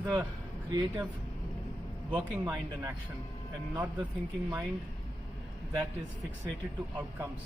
is the creative working mind in action, and not the thinking mind that is fixated to outcomes.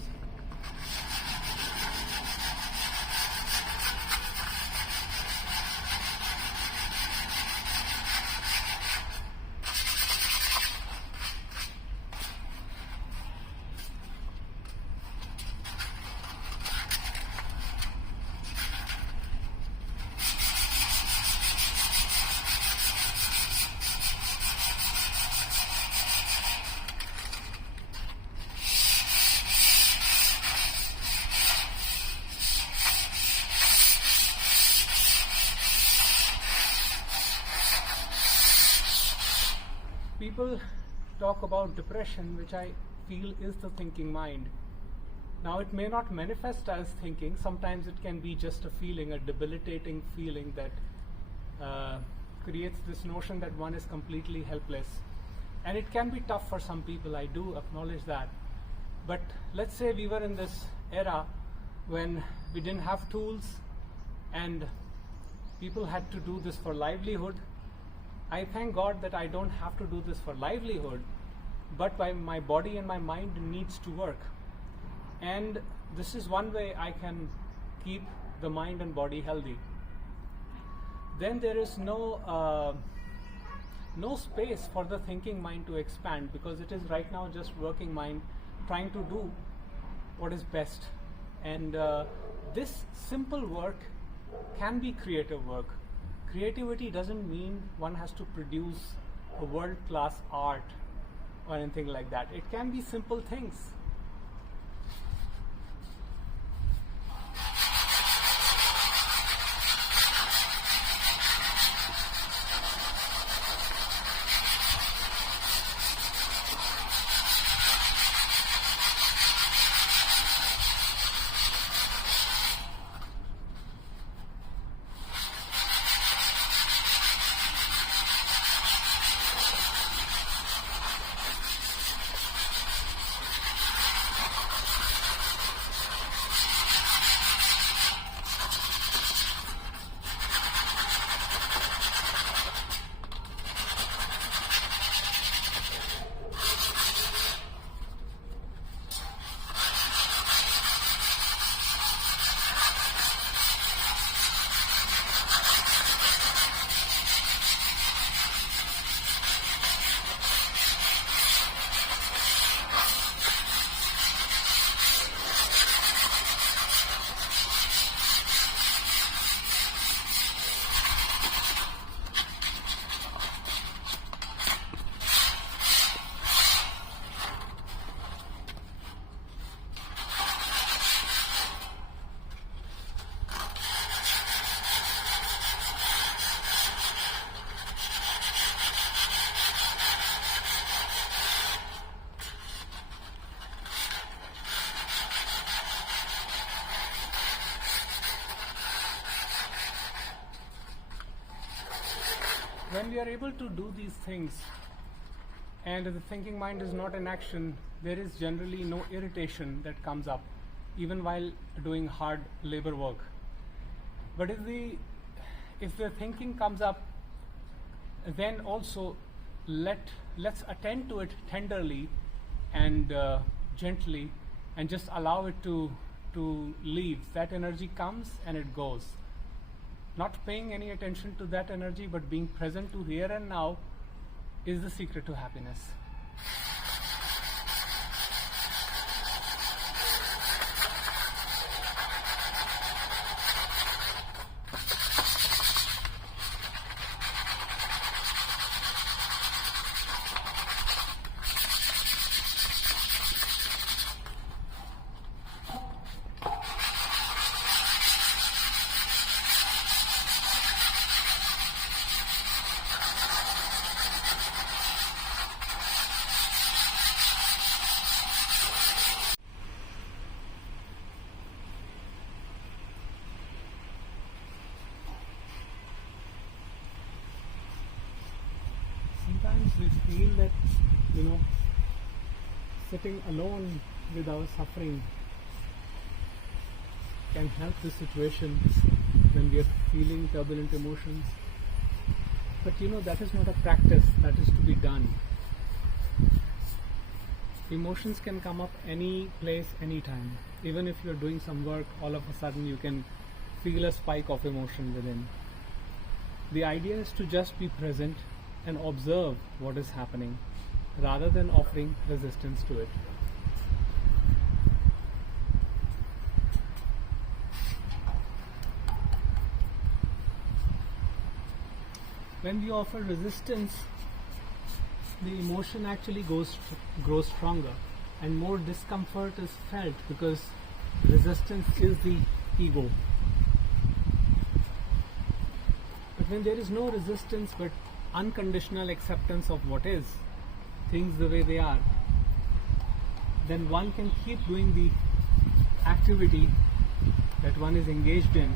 People talk about depression, which I feel is the thinking mind. Now, it may not manifest as thinking. Sometimes it can be just a feeling, a debilitating feeling that creates this notion that one is completely helpless. And it can be tough for some people, I do acknowledge that. But let's say we were in this era when we didn't have tools and people had to do this for livelihood. I thank God that I don't have to do this for livelihood, but my body and my mind needs to work. And this is one way I can keep the mind and body healthy. Then there is no space for the thinking mind to expand, because it is right now just working mind trying to do what is best. And this simple work can be creative work. Creativity doesn't mean one has to produce a world-class art or anything like that. It can be simple things. When we are able to do these things and the thinking mind is not in action, there is generally no irritation that comes up, even while doing hard labor work. But if the thinking comes up, then also let's attend to it tenderly and gently, and just allow it to leave. That energy comes and it goes. Not paying any attention to that energy, but being present to here and now is the secret to happiness. Sometimes we feel that, sitting alone with our suffering can help the situation when we are feeling turbulent emotions. But that is not a practice, that is to be done. Emotions can come up any place, anytime. Even if you're doing some work, all of a sudden you can feel a spike of emotion within. The idea is to just be present and observe what is happening rather than offering resistance to it. When we offer resistance, the emotion actually grows stronger and more discomfort is felt because resistance is the ego. But when there is no resistance but unconditional acceptance of what is, things the way they are, then one can keep doing the activity that one is engaged in,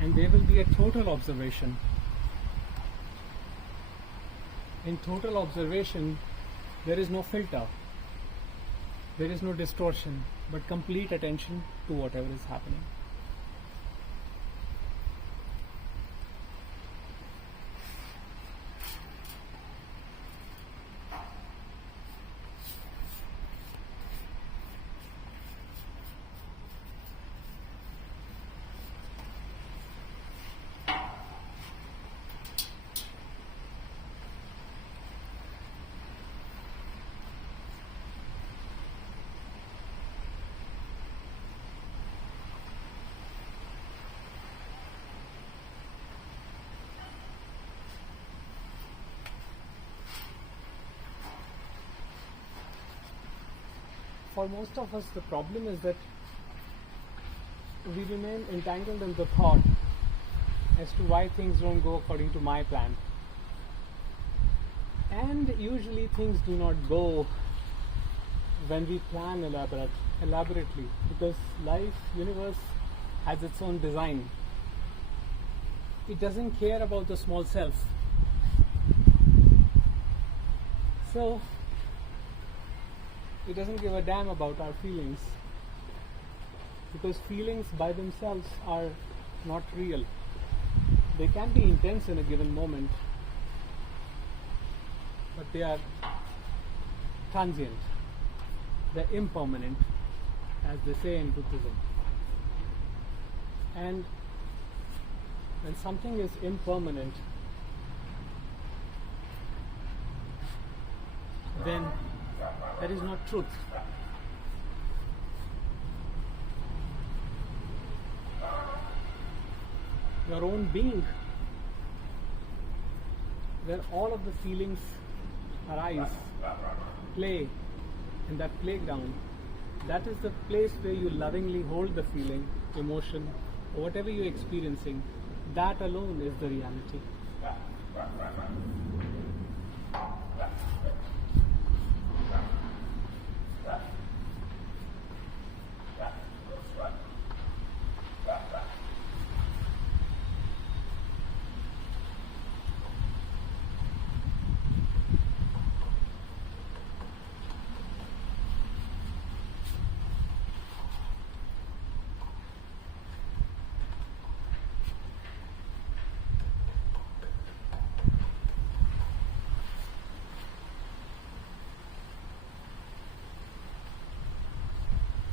and there will be a total observation. In total observation, there is no filter, there is no distortion, but complete attention to whatever is happening. For most of us, the problem is that we remain entangled in the thought as to why things don't go according to my plan. And usually things do not go when we plan elaborately, because life, universe has its own design. It doesn't care about the small self. So it doesn't give a damn about our feelings, because feelings by themselves are not real. They can be intense in a given moment, but they are transient. They're impermanent, as they say in Buddhism. And when something is impermanent, then that is not truth. Your own being, where all of the feelings arise, play in that playground, that is the place where you lovingly hold the feeling, emotion, or whatever you're experiencing. That alone is the reality.